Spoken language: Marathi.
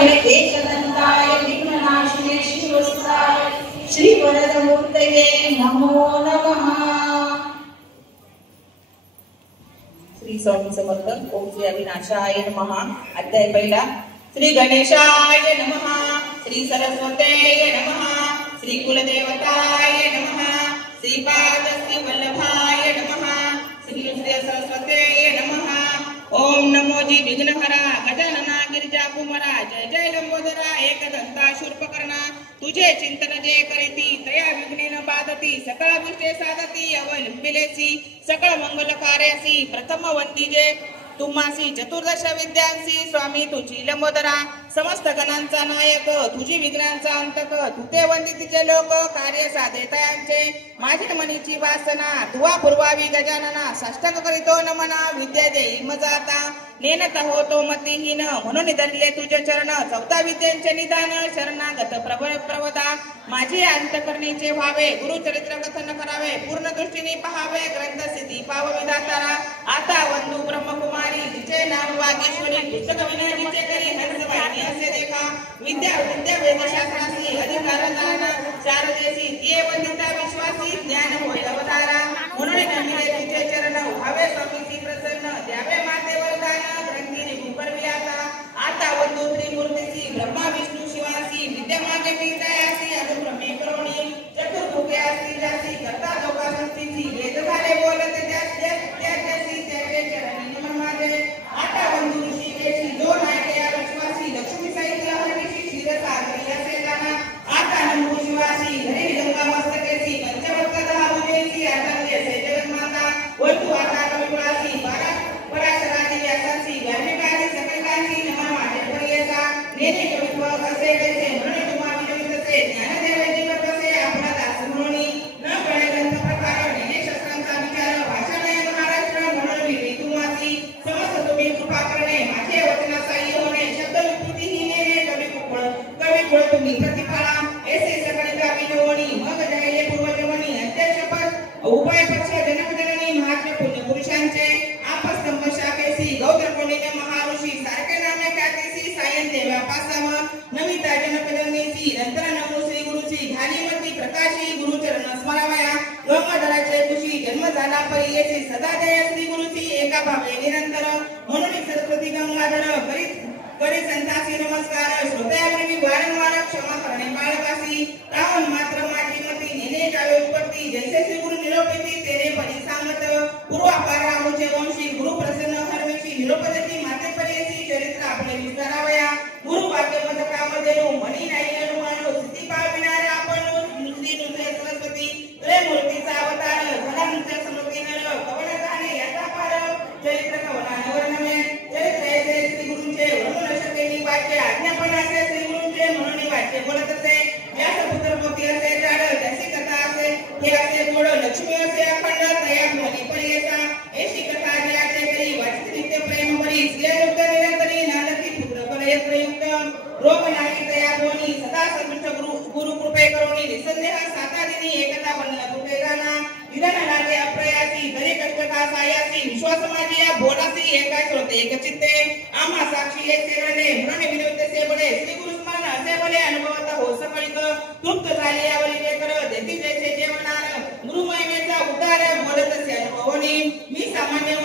विघ्नहराय एकदन्ताय विघ्ननाशिने शिवसुताय श्री वरदमूर्तये नमो नमः। श्री स्वामी समर्थ। ओम श्री अविनाशाय नमः। अध्याय पहिला। श्री गणेशाय नमः, श्री सरस्वतेय नमः, श्री कुलदेवताय नमः, श्रीपादश्री वल्लभाय नमः, श्री सरस्वतेय नमः। ओम नमो जी विघ्नहरा गजानना गिरिजा कुमारा जय जय लंबोदरा एकदंता शूर्पकर्णा तुझे चिंतन जे करीती तया विघ्नेन बाधती सकळ अभिष्टे साधती अवलंबिलेसी सकळ मंगल कार्यासी प्रथम वंदिजे तुम्हासी चतुर्दश विद्यांसी स्वामी तुझी लंबोदरा समस्त गणांचा नायक तुझी विघ्नांचा अंतक तुते वंदितीचे लोक कार्य साधे तयांचे माझी मनीची वासना धुवा पूर्वावी गजानना साष्टांग करीतो नमना विद्या देई मजाता नेनत होतो मतिहीन म्हणून धरले तुझे चरण चौदा विद्यांचे निदान शरणागत प्रवदा माझी अंतकरणीचे व्हावे गुरुचरित्र कथन करावे पूर्ण दृष्टीने पहावे ग्रंथ सिद्धी पाववी दातारा आता वंदू ब्रह्मकुमारी जिचे नाम वागेश्वरी पुस्तक विनयनीचे करी हर्षवाणी असे देखा विद्या विद्या वेदशास्त्रासी अधिकार दान शारदेसी ये वंदिता विश्वासी ज्ञान होय अवतारा म्हणून नमिले तुझे चरण व्हावे स्वामीची प्रसन्न द्यावे माते वरदान ग्रंथीने भूपरवी आता वंदू त्रिमूर्तीसी ब्रह्मा विष्णू शिवासी विद्या मागे पितायासी अनुक्रमे करोणी चतुर्मुखे असती जासी करता लोका संस्थिती वेद झाले बोलते त्याच्यासी त्याचे चरणी नमन माझे आता वंदू ऋषिकेशी दोन ऐकया विश्वासी लक्ष्मी साहित्य हरिशी क्षीरसागरी असे जाना आता नमो शिवासी हरी गंगा मस्तकेसी पंचवक्र दहा भुजेसी आदर्य असे जगन्माता वंदू आता कविवासी पराशरादी व्यासासी गर्भिकारी सकलकांची नमन माझे प्रियसा नेने कवित्व असे कैसे म्हणून तुम्हा विनोदसे ज्ञानदेव जीवन कसे आपला दास म्हणून न कळे ग्रंथ प्रकार नेने शस्त्रांचा विचार भाषण महाराष्ट्र म्हणून मी तुम्हासी समस्त तुम्ही कृपा करणे माझे वचना साई होणे शब्द विकृती ही नेने कवी कुळ तुम्ही प्रतिफळा ऐसे सकळ गावी नवणी मग जायले पूर्वजमणी अध्यक्षपद उभय पक्ष जनकजननी महात्म्य पुण्य पुरुषांचे आपस्तंभ शाखेसी गौतम कोणीने महाऋषी सारखे नामे ख्यातीसी सायन देवापासम नमिता जनकजननीसी नंतर नमो श्री गुरुची घालीमती प्रकाशी गुरुचरण स्मरावया गंगाधराचे कुशी जन्म झाला परी येथे सदा जय श्री गुरुची एका भावे निरंतर म्हणून सरस्वती गंगाधर करी संतासी नमस्कार श्रोत्यावरी वारंवार क्षमा करणे बाळकासी तावन मात्र माझी मती नेने कावे उत्पत्ती जैसे श्री गुरु निरोपिती तेने परी सांगत पूर्वापार रामुचे वंशी गुरु प्रसन्न हरविशी निरोपदती माते परीसी चरित्र आपले विस्तारावया गुरु वाक्य मत काम देऊ मनी नाही अनुमानो स्थिती पाविणारे आपण श्री नुते सरस्वती रे मूर्तीचा अवतार घरांच्या समृद्धी नर कवण जाणे याचा पार चरित्र कवनावर नवे चरित्र ऐसे श्री गुरुंचे म्हणून शकेनी वाक्य आज्ञापन असे श्री गुरुंचे म्हणून वाक्य बोलत असे व्यासपुत्र मोती असे जाड जशी कथा असे हे असे गोड लक्ष्मी असे अखंड तया मनी परियसा ऐशी कथा जयाचे करी वाचित नित्य प्रेम बरी श्रेयुक्त निरंतरी नानकी पुत्र परयत्रयुक्त रोग नाही तया दोनी सदा संतुष्ट गुरु कृपे करुणी निसंदेह सातादिनी एकता बनला तुटे गाना विधान लागे अप्रयासी दरे कष्ट का सायासी विश्वास माझी बोलासी एका श्रोते एक चित्ते आम्हा साक्षी ऐसे रणे म्हणून विनोद से बडे श्री गुरु स्मरण असे बले अनुभवता हो सकळिक तृप्त झाले यावली लेकर देती जैसे जेवणार गुरु महिमेचा उद्धार बोलत असे अनुभवनी मी सामान्य